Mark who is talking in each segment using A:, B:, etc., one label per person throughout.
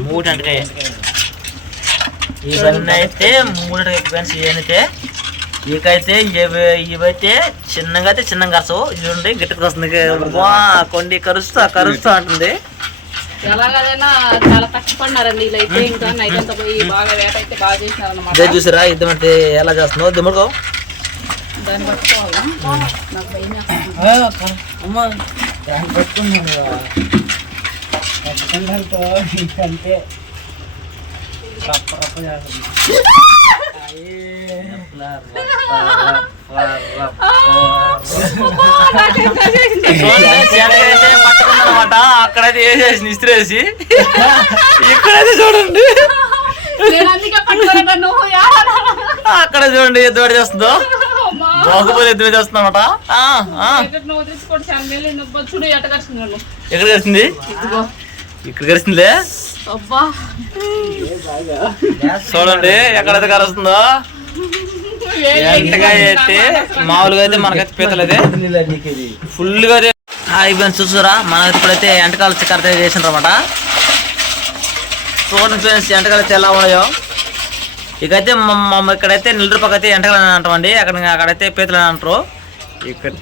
A: మూడు అంటకాయ ఇవన్నీ అయితే మూడు ఫ్రెండ్స్ ఇవైతే ఇకైతే ఇవి ఇవైతే చిన్నగా అయితే చిన్నగా కరసవు చూడండి గిట్టుకు వస్తుంది వా కొండి కరుస్తా కరుస్తా అంటుంది. ఇదే చూసారా ఇద్దరు అంటే ఎలా చేస్తుందో దిమ్మడుకో
B: దాన్ని పట్టుకోవాలా? నాకు భయం వేస్తుంది.
A: అమ్మా
C: అంటే
A: పట్టుకుందనమాట అక్కడైతే వేసేసి ఇస్త్రేసి ఇక్కడైతే చూడండి? అక్కడ చూడండి ఎద్దు చేస్తుందో. బాగుపోతే ఎద్దు చేస్తుందన్నమాట ఆ, ఆ.
B: ఇక్కడ
A: ఎక్కడ కలిసింది
B: ఇదిగో
A: ఇక్కడ
B: అబ్బా.
A: చూడండి ఎక్కడైతే కలుస్తుందో ఎంటగా అయితే మామూలుగా అయితే మనకైతే పీతలైతే ఫుల్గా అయితే. అయిపోయింది చూసారా? మనకి ఇప్పుడైతే ఎంటకాలు కరెక్ట్ చేసినారన్నమాట చూడండి ఫ్రెండ్స్ ఎంటకాలు అయితే ఎలా ఉన్నాయో. ఇకైతే ఇక్కడైతే నిల్ రూపాయకి అయితే ఎంటకాలు అని అంటామండి. అక్కడ అక్కడైతే పీతలు అని అంటారు. ఇక్కడ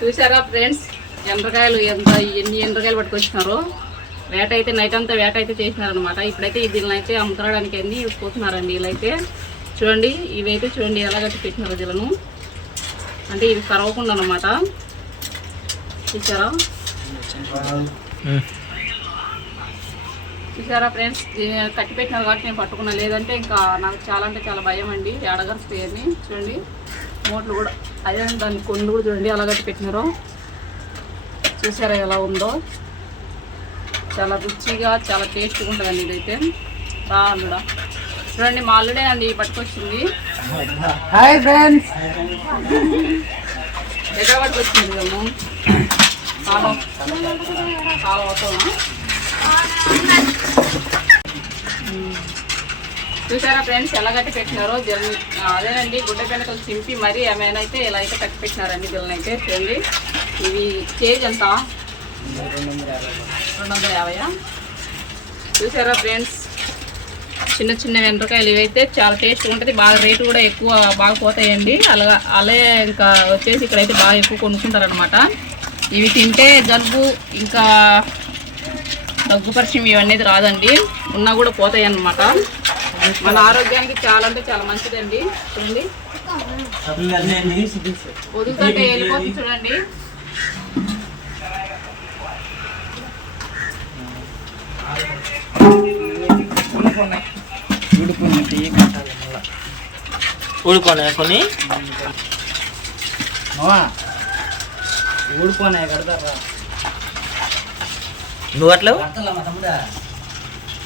B: చూసారా ఫ్రెండ్స్? ఎండ్రకాయలు ఎంత ఎన్ని ఎండ్రకాయలు పట్టుకొచ్చినారో వేట అయితే నైట్ అంతా వేట అయితే చేసినారనమాట ఇప్పుడైతే దీనిని అయితే అమ్ముకోవడానికి అన్ని పోతున్నారండి వీళ్ళైతే చూడండి ఇవైతే చూడండి ఎలా కట్టి పెట్టినారు వీళ్ళను అంటే ఇవి కరవకుండా అనమాట చూసారా? చూసారా ఫ్రెండ్స్? కట్టి పెట్టినారు కాబట్టి నేను పట్టుకున్నా. లేదంటే ఇంకా నాకు చాలా అంటే చాలా భయం అండి. ఏడగరుస్తాయని చూడండి మోట్లు కూడా. అదే దాని కొండు కూడా చూడండి ఎలా కట్టి పెట్టినారో చూసారా ఎలా ఉందో? చాలా రుచిగా చాలా టేస్ట్గా ఉంటుందండి ఇదైతే. బాగుండా చూడండి మా అల్లుడే అండి పట్టుకొచ్చింది.
C: Hi friends.
B: ఎక్కడ పట్టుకొచ్చింది మేము. చూసారా ఫ్రెండ్స్ ఎలా కట్టి పెట్టినారో? జల్ అదేనండి గుడ్డ పెండకలు చింపి మరీ ఏమైనా అయితే ఇలా అయితే కట్టి పెట్టినారండి దీనిని అయితే చూడండి. ఇవి కేజీ ఎంత? రెండు వందల యాభైయా? చూసారా ఫ్రెండ్స్? చిన్న చిన్న వెంట్రకాయలు ఇవైతే చాలా టేస్ట్ ఉంటుంది. బాగా రేటు కూడా ఎక్కువ బాగా పోతాయండి. అలాగా అలే ఇంకా వచ్చేసి ఇక్కడైతే బాగా ఎక్కువ కొనుక్కుంటారనమాట ఇవి తింటే జలుబు ఇంకా దగ్గు పరిచయం ఇవన్నీ రాదండి. ఉన్నా కూడా పోతాయి అన్నమాట మన ఆరోగ్యానికి చాలా అంటే చాలా మంచిదండి. చూడండి. వదులుతుంటే వెళ్ళిపోతుంది చూడండి.
A: ఊడుకోండి కొన్ని
C: ఊడిపోనాయి కడతారా?
A: నువ్వు
C: తమ్ముడా?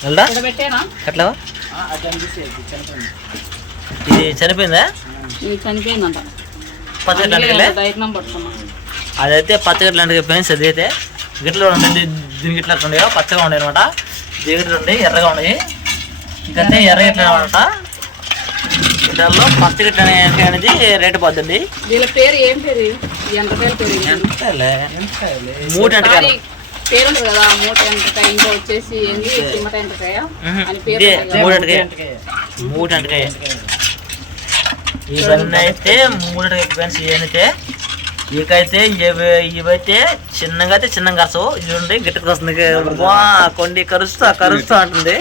A: వెళ్దా?
C: అట్లా
A: ఇది చనిపోయిందా.
B: ఇది చనిపోయిందంట.
A: పచ్చగడ్డ అదైతే పచ్చగడ్డ లాంటి ఫ్రెండ్స్ అది అయితే గిట్లు ఉండండి దీనికి ఇట్లా ఉండే పచ్చగా ఉండే అనమాట దిగట్లు ఉండి ఎర్రగా ఉన్నాయి. ఇంకంతే ఎర్ర ఇట్లా అనమాట వీటిల్లో పచ్చగడ్డ అనే అనేది రేటు పోతుంది
B: వీళ్ళ పేరు ఏం పేరు? పేరు ఏంటి?
A: మూడు
B: కదా మూట ఇంకా వచ్చేసి ఏంది చిమ్మట అని పేరు
A: ఇవన్నీ అయితే. ఇకైతే ఇవి ఇవైతే చిన్నగా అయితే చిన్నగా కరసవు చూడండి గిట్టుకు వస్తుంది. వా కొండి కరుస్తా కరుస్తా అంటుంది.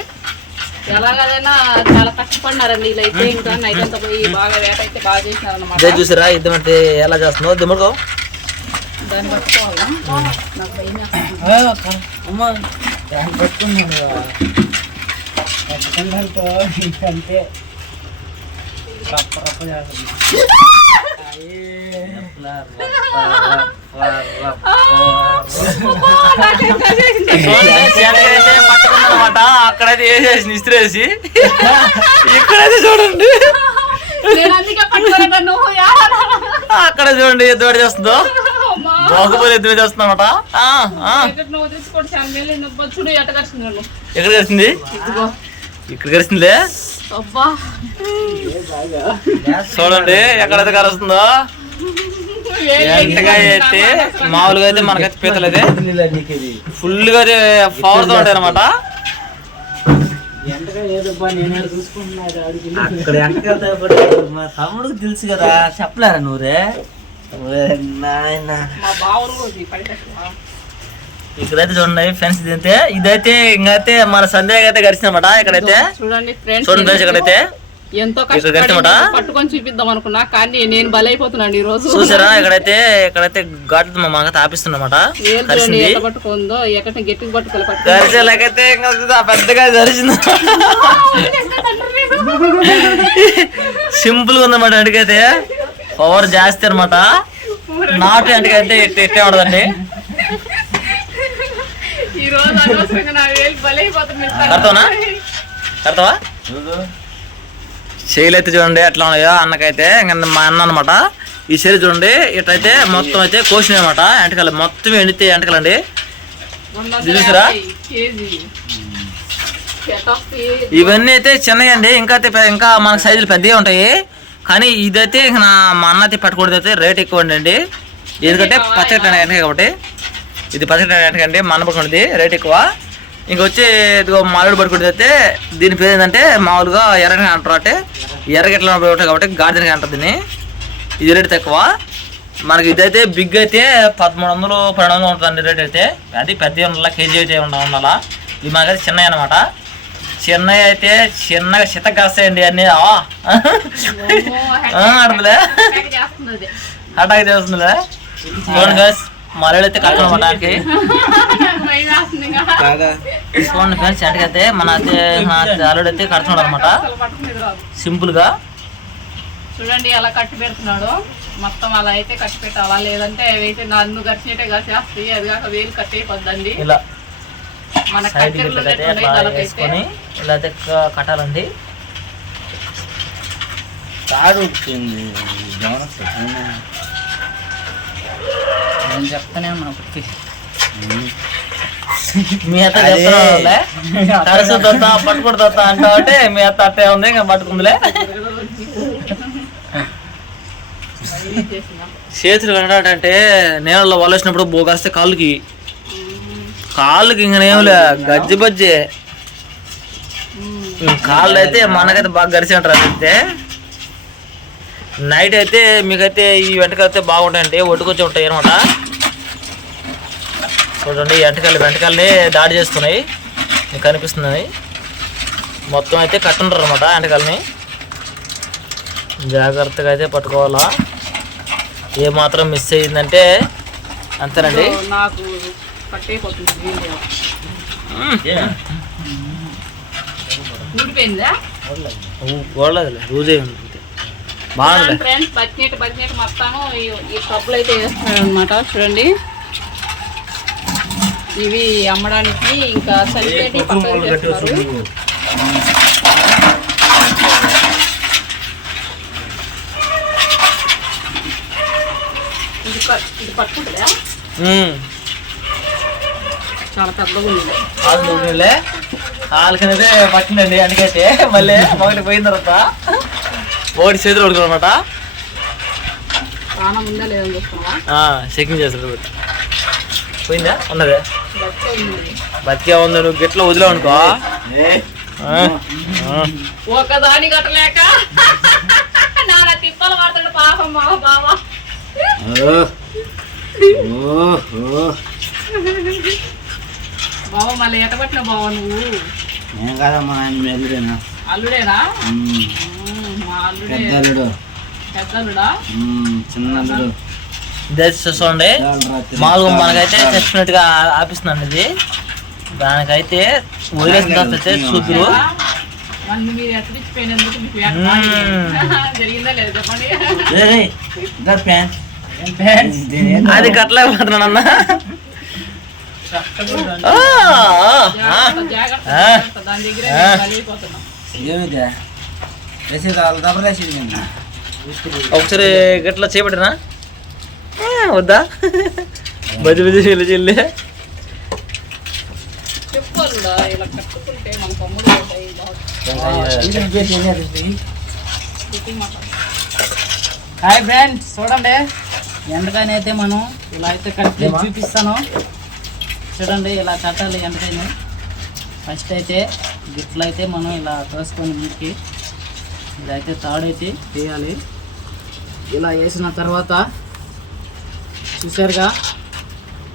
B: అంతా
A: చూసారా ఇద్దరు అంటే ఎలా
B: వేస్తుంది.
A: అమ్మా
C: పట్టుకున్నాను పట్టుకున్నాతో
A: పట్టుకుందనమాట అక్కడైతే వేసేసి ఇస్త్రేసి ఇక్కడైతే చూడండి? అక్కడ చూడండి ఎద్దు చేస్తుందో. బాగుపోతే ఎద్దు చేస్తుందన్నమాట ఎక్కడ కలిసింది
B: ఇదిగో.
A: ఇక్కడ కలిసిందిలే చూడండి ఎక్కడైతే కలుస్తుందో? ఎంటకాయ అయితే మామూలుగా అయితే మనకైతే పీతలు అయితే
C: నీకు ఇది
A: ఫుల్గా అయితే పవర్తో ఉంటాయి అనమాట
C: ఎంతగా
D: తమ్ముడికి తెలుసు కదా చెప్పలేరా నాయనా
B: మా బావులు కూడా ఇది పడిపెట్టుకో.
A: ఇక్కడైతే చూడండి ఫ్రెండ్స్ ఇదైతే ఇదైతే ఇంకైతే మన సందేహం అయితే గడిచిందన్నమాట ఇక్కడైతే.
B: చూడండి ఫ్రెండ్స్
A: చూడండి ఫ్రెండ్స్ ఇక్కడైతే.
B: ఎంతో కష్టపడి? మీకు పట్టుకొని చూపిద్దాం అనుకున్నా కానీ నేను బలైపోతున్నాను ఈ రోజు
A: చూసారా? ఇక్కడైతే ఇక్కడైతే
B: ఏలు చూడండి
A: కలిసింది
B: ఎంత పట్టుకుందో ఎక్కడ గట్టికి పట్టుకోలే పట్టుకో
A: గరిచేలాగైతే ఇంకా చూద్దాం, పెద్దగా గరిచింది సింపుల్గా ఉందన్నమాట అడిగైతే పవర్ జాస్తి అనమాట నాటు ఎంటకైతే ఎట్టే ఉండదండి
B: ఈ రోజు అనవసరంగా నా వేలు బలైపోతుంది
A: కడతావనా? కడతావా? శైలి అయితే చూడండి ఎట్లా ఉన్నాయో అన్నకైతే ఇంకా మా అన్న అనమాట ఈ శైలి చూడండి ఇట్లయితే మొత్తం అయితే కోసినాయి అనమాట ఎంటకలు మొత్తం ఎండితే ఎంటకలండి చూసారా? ఇవన్నీ అయితే చిన్నవి అండి ఇంకా అయితే ఇంకా మనకు సైజులు పెద్దవి ఉంటాయి. కానీ ఇదైతే ఇక నా మా అన్న అయితే పట్టుకోవడం అయితే రేట్ ఎక్కువ అండి ఎందుకంటే పచ్చడి కాబట్టి. ఇది పచ్చడి ఎంటకండి మన పట్టుకునేది రేట్ ఎక్కువ. ఇంకొచ్చి ఇదిగో మామిడి పట్టుకునేది అయితే దీని పేరు ఏంటంటే మామూలుగా ఎర్రగడ్డ అంటారు అంటే. ఎర్రగడ్డలో ఉంటాయి కాబట్టి గాడిదనగా అంటారు దీన్ని. ఇది రేట్ తక్కువ. మనకి ఇదైతే బిగ్ అయితే పదమూడు వందలు పన్నెండు వందలు ఉంటుందండి రేట్ అయితే. అది పెద్ద ఉండాలా కేజీ అయితే ఉండ ఉండాలా. ఇది మనకైతే చిన్నవి అనమాట చిన్నవి అయితే చిన్నగా చిత్త కాస్తాయండి అన్ని. ఆ.
B: అమ్మో,
A: ఆ, అర్థంలే
B: attack చేస్తుంది అది.
A: అటాక్ చేస్తుందిలే. చూడండి అయితే కట్టడం.
D: బాగా
A: చూడండి ఫ్రెండ్స్ ఎంటకైతే మన అయితే మన ఆల్రెడీ అయితే కడుతున్నాడు అనమాట
B: అసలు పట్టుకునేది రాదు.
A: సింపుల్గా
B: చూడండి అలా కట్టి పెడుతున్నాడు. మొత్తం అలా అయితే కట్టి పెట్టాలా? లేదంటే అవైతే నన్ను గడిచినట్టే గడిచేస్తాయి అది కాక వేలు కట్టి అయిపోద్దండి.
A: ఇలా
B: మన
A: సైడ్
B: కట్టెలు
A: అయితే ఇలా అయితే కట్టాలండి.
D: వచ్చింది
C: నేను చెప్తానే ఉన్నా ఒకటి
A: మీ అత్త తరచు దొత్తా పట్టుకుడు దొత్తా అంటా మీ అత్త అట్టే ఉంది ఇంకా పట్టుకుందిలే. చేతులు కనడాలంటే నీళ్ళలో వలేసినప్పుడు బోగాస్తే కాళ్ళకి. కాళ్ళకి ఇంక ఏమిలే గజ్జి బజ్జి. కాళ్ళు అయితే మనకైతే బాగా గరిచి ఉంటారు అయితే నైట్ అయితే మీకైతే ఈ వెంటకైతే బాగుంటాయండి. ఒడ్డుకొచ్చి ఉంటాయి అనమాట చూడండి వెంటకాలు వెంటకాలని దాడి చేస్తున్నాయి. మీకు కనిపిస్తున్నాయి. మొత్తం అయితే కట్టుంటారు అనమాట వెంటకాలని జాగ్రత్తగా అయితే పట్టుకోవాలా. ఏ మాత్రం మిస్ అయ్యిందంటే అంతేనండి.
B: నాకు ఊడిపోయిందా?
A: ఓడలేదులే రోజే ఉంది. అంతే. బాగుందిలే
B: ఫ్రెండ్స్ బతినేటి బతినేటి మొత్తాను ఈ- కప్పులు అయితే వేస్తున్నాడు అనమాట చూడండి. ఇవి అమ్మడానికి ఇంకా సరిచేటి పక్కన చేస్తున్నారు. ఇది ఇది పట్టుకుంటుందా. చాలా పెద్దగా ఉంది.
A: కాలుకనైతే పట్టిందండి అందుకైతే మళ్ళీ ఒకటి పోయిన తర్వాత. ఒకటి చేతులు పడుకోనమాట
B: ప్రాణం ఉందా లేదని చూస్తున్నావా?
A: చెకింగ్ చేస్తాడు. పోయిందా? ఉన్నదే.
B: బతికే ఉంది
A: నువ్వు. గిట్ల వదిలేవు అనుకో.
B: ఒకదాని కట్టలేక నాన్న తిప్పలు పడతాడు పాపం మా బావ. బావ మళ్ళీ ఎటబట్టిన బావ నువ్వు?
D: నేను కాదమ్మా ఆయన
B: అల్లుడేనా?
A: చూసుకోండి. మామూలుగా మనకైతే చచ్చినట్టుగా ఆపిస్తుందండి ఇది. దానికైతే వదిలేసిన తర్వాత అయితే చూద్దురు. అది ఆ, ఆ.
B: జాగ్రత్త,
A: ఒకసారి గట్లా చేపట్టినా ఆ, వద్దా? బది బది చెల్లి చెల్లి.
C: హాయ్ ఫ్రెండ్స్ చూడండి. ఎండకాయని అయితే మనం ఇలా అయితే కట్టి చూపిస్తాను. చూడండి ఇలా కట్టాలి ఎండకాయని. ఫస్ట్ అయితే గిట్లు అయితే మనం ఇలా తోసుకొని ముందుకి ఇదైతే తాడైతే వేయాలి. ఇలా వేసిన తర్వాత చూసారుగా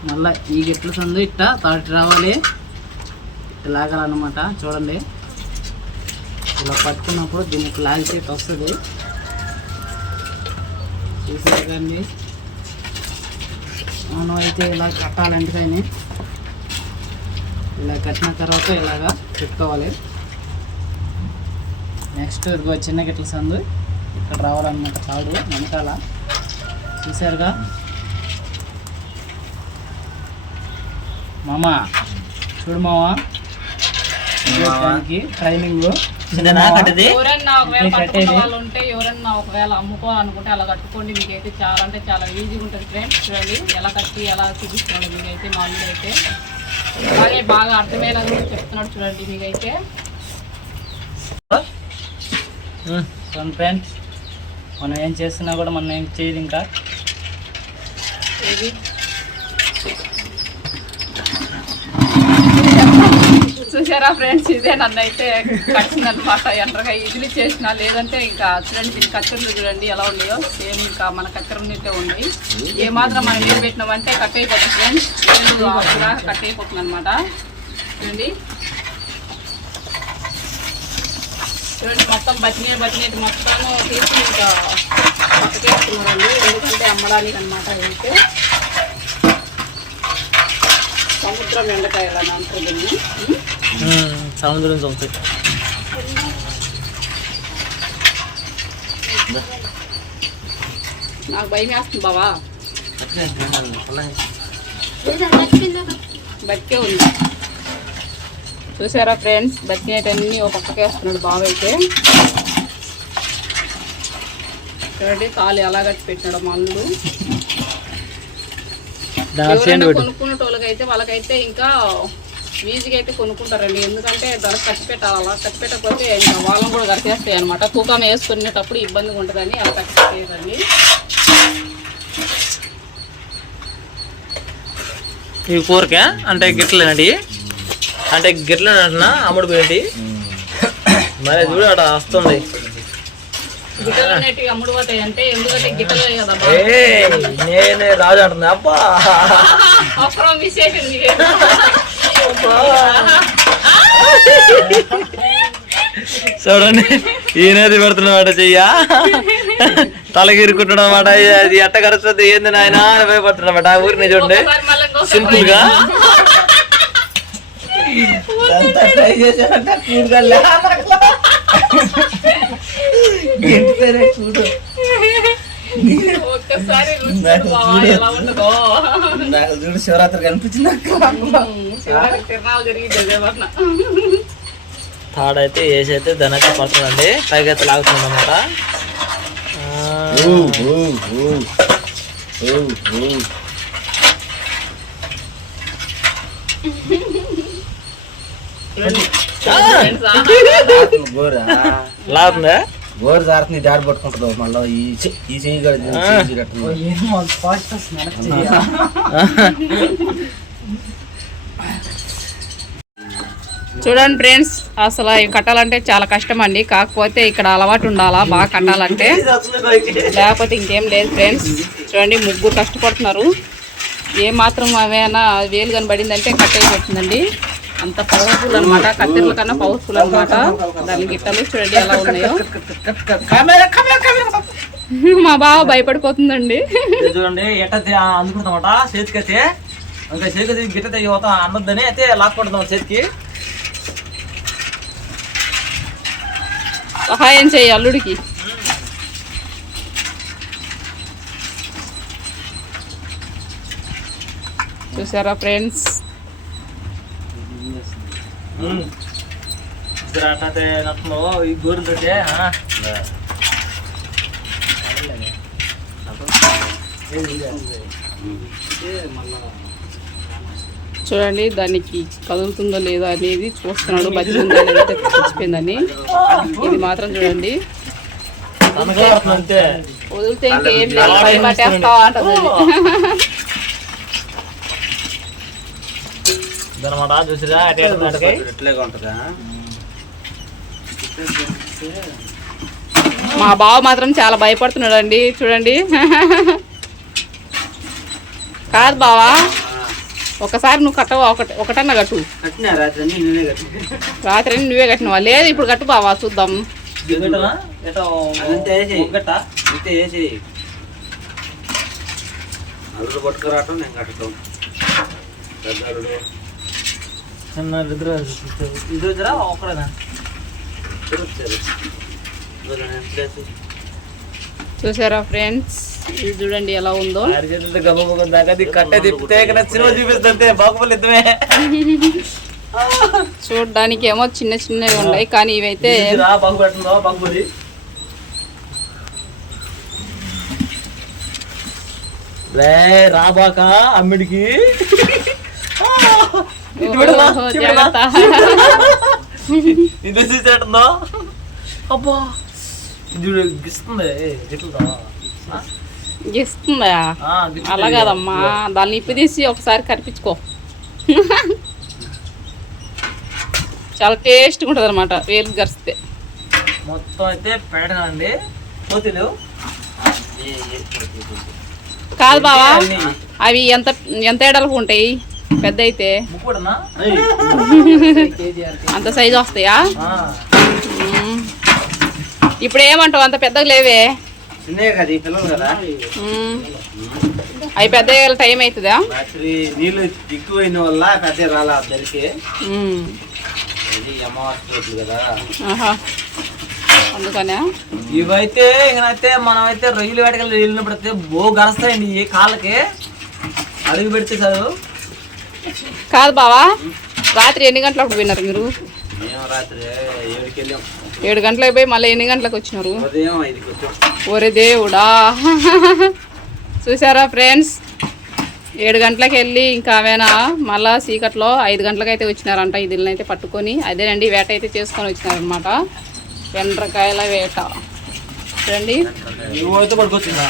C: మళ్ళీ ఈ గిట్ల సందు ఇట్ట తాటి రావాలి. ఇట్లా లాగాలన్నమాట చూడండి. ఇలా పట్టుకున్నప్పుడు దీనికి లాగితే వస్తుంది. చూసారు కానీ మనం అయితే ఇలా కట్టాలంటే కానీ ఇలా కట్టిన తర్వాత ఇలాగా పెట్టుకోవాలి. నెక్స్ట్ ఇదిగో చిన్న గిట్ల సందు. ఇక్కడ రావాలన్నమాట తాడు వెనకాల. చూసారుగా మామ చూడు మామ. ట్రైనింగ్
A: కట్టది?
B: ఎవరన్నా ఒకవేళ పట్టుకున్న. వాళ్ళు ఉంటే ఎవరన్నా ఒకవేళ అమ్ముకోవాలనుకుంటే అలా కట్టుకోండి. మీకైతే చాలా అంటే చాలా ఈజీగా ఉంటుంది ఫ్రెండ్స్ చూడండి ఎలా కట్టి ఎలా చూపిస్తున్నాడు మీకైతే మా అయితే అలాగే బాగా అర్థమయ్యేలా కూడా చెప్తున్నాడు చూడండి మీకైతే.
C: ఫ్రెండ్స్ మనం ఏం చేస్తున్నా కూడా మనం ఏం చేయదు ఇంకా.
B: చూసారా ఫ్రెండ్స్? ఇదే నన్ను అయితే కట్టిందనమాట ఎండ్రగా ఇదిలి చేసిన లేదంటే ఇంకా చూడండి దీని కత్తెరలు చూడండి ఎలా ఉన్నాయో. సేమ్ ఇంకా మన కత్తెర ఉన్నాయి. ఏ మాత్రం మనం నీళ్ళు పెట్టినామంటే కట్ అయిపోతుంది ఫ్రెండ్స్. నేను కట్ అయిపోతుంది అనమాట చూడండి. చూడండి మొత్తం బతినే బతినేటి మొత్తం తీసి ఇంకా పక్కకేస్తున్నారండి ఎందుకంటే అమ్మడానికి అనమాట అయితే. సముద్రం ఎండకాయలు అని ఉం?
A: సముద్రం చదువుతాయి
B: నాకు భయం వేస్తుంది బావా. బతికే ఉంది. చూసారా ఫ్రెండ్స్? బతికేటన్నీ ఒక పక్కకే వేస్తున్నాడు బావ అయితే చూడండి కాలు ఎలా కట్టి పెట్టినాడు మల్లు ఎవరైనా కొనుక్కునే వాళ్ళకైతే వాళ్ళకైతే ఇంకా ఈజీగా అయితే కొనుక్కుంటారండి. ఎందుకంటే ధర కట్టి పెట్టాలి అలా కట్టి పెట్టకపోతే ఇంకా వాళ్ళని కూడా కట్టేస్తాయి అనమాట తూకం వేసుకునేటప్పుడు ఇబ్బందిగా ఉంటుందని అలా కట్టి పెట్టేదండి
A: ఇవి కూరకే? అంటే గిట్లేనండి అంటే గిట్ల అంటున్నా అమ్ముడు పోయింది. మరి చూడు అక్కడ వస్తుంది. నేనే రాజు అంటున్నా అబ్బా. చూడండి ఈయనది పెడుతున్నమాట చెయ్యా? తలకి ఇరుకుంటున్నాడు అనమాట అది ఎట్ట కరుస్తుంది ఏంది నాయన భయపడుతున్నమాట ఊరిని చూడండి. సింపుల్గా.
D: ట్రై చేశానంటే కూడగల్లే ఇంటి పేరే కూడు
B: ఒక్కసారి రుచి చూడు.
D: నాకు శివరాత్రి కనిపించింది
A: తాడైతే వేసి అయితే దాని అయితే పడుతుందండి పైకి అయితే లాగుతుంది అనమాట
D: గోరా
A: లాగుతుందా?
D: గోరు జాగ్రత్త డాడ్ పట్టుకుంటుంది మళ్ళీ ఈ చెయ్యి.
B: చూడండి ఫ్రెండ్స్ అసలు ఇవి కట్టాలంటే చాలా కష్టం అండి కాకపోతే ఇక్కడ అలవాటు ఉండాలా బాగా కట్టాలంటే. లేకపోతే ఇంకేం లేదు ఫ్రెండ్స్. చూడండి ముగ్గురు కష్టపడుతున్నారు. ఏ మాత్రం అవేనా వేలు కనబడిందంటే కట్టేసిపోతుందండి అంత పవర్ఫుల్ అనమాట కత్తెరల కన్నా పవర్ఫుల్ అనమాట దాని గిట్టలు చూడండి ఎలా ఉన్నాయో. మా బావ భయపడిపోతుందండి.
A: ఇది చూడండి ఎట్ట అందుకుంటామట చేతికైతే ఇంకా చేతికి గిట్ట తెగిపోతాం అన్నొద్దని అయితే లాక్కుంటున్నాం చేతికి.
B: సహాయం చేయి అల్లుడికి. చూసారా ఫ్రెండ్స్?
A: నట్టున్నావు ఈ గోరు తోటే
B: చూడండి దానికి కదులుతుందో లేదో అనేది చూస్తున్నాడు బతికుందో లేదో చచ్చిపోయిందని ఇది మాత్రం చూడండి. వదిలితే ఇంకేం లేదు భయం పట్టేస్తావా అంటది.
A: ఇదనమాట చూసిరా
D: ఇట్లాగే ఉంటుందా?
B: మా బావ మాత్రం చాలా భయపడుతున్నాడు అండి చూడండి. కాదు బావా ఒకసారి నువ్వు కట్టవా? ఒకటి ఒకటన్నా కట్టు.
D: రాత్రి అన్ని
B: నువ్వే కట్టినవా? లేదు ఇప్పుడు కట్టు బావా చూద్దాం.
D: పట్టుకురావటం నేను కట్టడం
A: ఇది.
B: చూసారా? ఫ్రెండ్స్? ఇది చూడండి ఎలా ఉందో. చూడడానికి ఏమో చిన్న చిన్నవి ఉన్నాయి కానీ ఇవైతే
A: రాబాక అమ్మిడికి. ఇది చూసేటుందో అబ్బా ఇది చూడు గిస్తుంది గిట్లుదా
B: అలా కాదమ్మా దాన్ని ఇప్పి తీసి ఒకసారి కనిపించుకో చాలా టేస్ట్గా ఉంటుంది అనమాట వేలు గరిస్తే
A: మొత్తం అయితే పెట్టనండి పోతీలు.
B: కాదు బావా అవి ఎంత ఎంత ఏడలకు ఉంటాయి పెద్ద అయితే అంత సైజు వస్తాయా. ఇప్పుడు ఏమంటావు అంత పెద్దగా లేవే. అవి పెద్ద టైం అవుతుందా
D: నీళ్ళు వల్ల పెద్ద రాలా దరికి
B: మ్మ్.
D: ఇది అమావాస్య రోజు కదా.
B: ఆహా. అందుకనే.
A: ఇవైతే ఇకనైతే మనం అయితే రొయ్యలు వేటకెళ్ళి వెళ్ళినప్పుడు అయితే బో గరుస్తాయండి ఈ కాళ్ళకి. అడుగు పెడితే చదువు
B: కాదు బావా రాత్రి ఎన్ని గంటలకు పోయినారు మీరు? ఏడు గంటలకు పోయి మళ్ళీ ఎన్ని గంటలకు వచ్చినారు? ఒరే దేవుడా. చూసారా ఫ్రెండ్స్? ఏడు గంటలకు వెళ్ళి ఇంకా ఆమెనా మళ్ళా చీకట్లో ఐదు గంటలకు అయితే వచ్చినారంట ఇది అయితే పట్టుకొని. అదేనండి వేట అయితే చేసుకొని వచ్చినారనమాట ఎండ్రకాయల వేట. చూడండి
A: నువ్వు అయితే పడుకోవచ్చిందా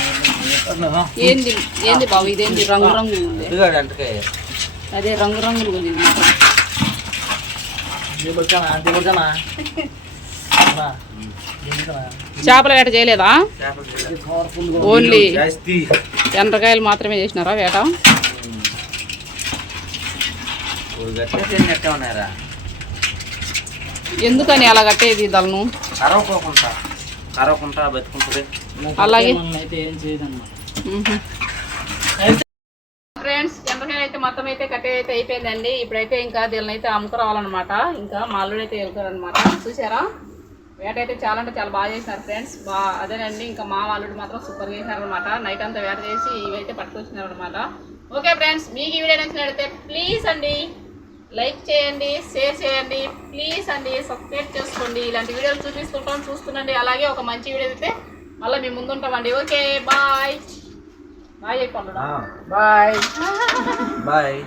B: ఏంది? ఏంది బాబు ఇదేంది? రంగు రంగు అదే రంగు రంగులు ఉంది చేపల వేట చేయలేదా? ఓన్లీ ఎండ్రకాయలు మాత్రమే చేసినారా వేట? ఎందుకని అలా కట్టేది దళను?
D: కరవకోకుండా కరవకుండా బతుకుంటుంది.
B: అలాగే.
C: అయితే ఏం చేయదన్నమాట.
B: మొత్తం అయితే కట్టే అయితే అయిపోయిందండి. ఇప్పుడైతే ఇంకా దీనిని అయితే అమ్ముకురావాలన్నమాట. ఇంకా మా అల్లుడు అయితే వెళ్తారనమాట చూసారా? వేట అయితే చాలా అంటే చాలా బాగా చేసినారు ఫ్రెండ్స్. బా అదేనండి. ఇంకా మా అల్లుడు మాత్రం సూపర్ చేశారనమాట అనమాట నైట్ అంతా వేట చేసి ఇవైతే పట్టుకొచ్చినారు అనమాట ఓకే ఫ్రెండ్స్ మీకు ఈ వీడియో నచ్చినట్లయితే ప్లీజ్ అండి లైక్ చేయండి షేర్ చేయండి. ప్లీజ్ అండి సబ్స్క్రైబ్ చేసుకోండి. ఇలాంటి వీడియోలు చూపిస్తుంటాం చూస్తుండండి. అలాగే ఒక మంచి వీడియో అయితే మళ్ళీ మేము ముందుంటామండి okay bye. Bye
A: bye
D: bye